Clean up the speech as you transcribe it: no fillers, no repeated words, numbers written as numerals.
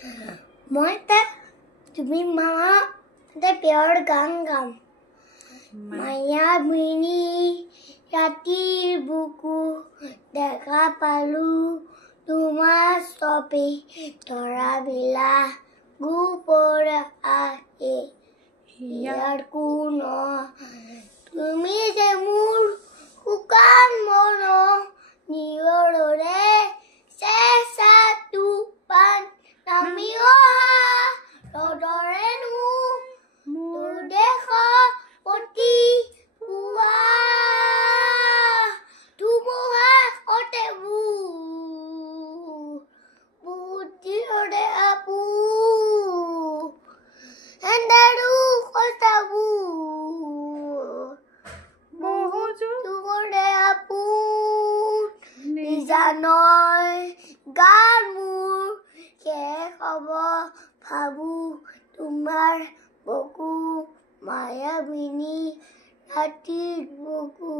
মই তুমি মামা প্ৰিয়ৰ গান গাম মায়াবিনী ৰাতিৰ বুকু দেখা পালো তোমাৰ ছবি তৰাবিলা গোপৰ আহে ইয়াৰ কোন তুমি যে মোৰ শুকান মন নিয়ৰৰে চেঁচা তুফান নামি অহা ৰ'দৰেনো মোৰ দেশৰ প্ৰতি পুৱা ধুমুহাৰ সতে বুদ্ধিৰে আপু এন্ধাৰো সঁচাবু নিজানয় গান মোৰ শেষ হ'ব ভাবো তোমাৰ বুকু মায়াবিনী ৰাতিৰ বুকু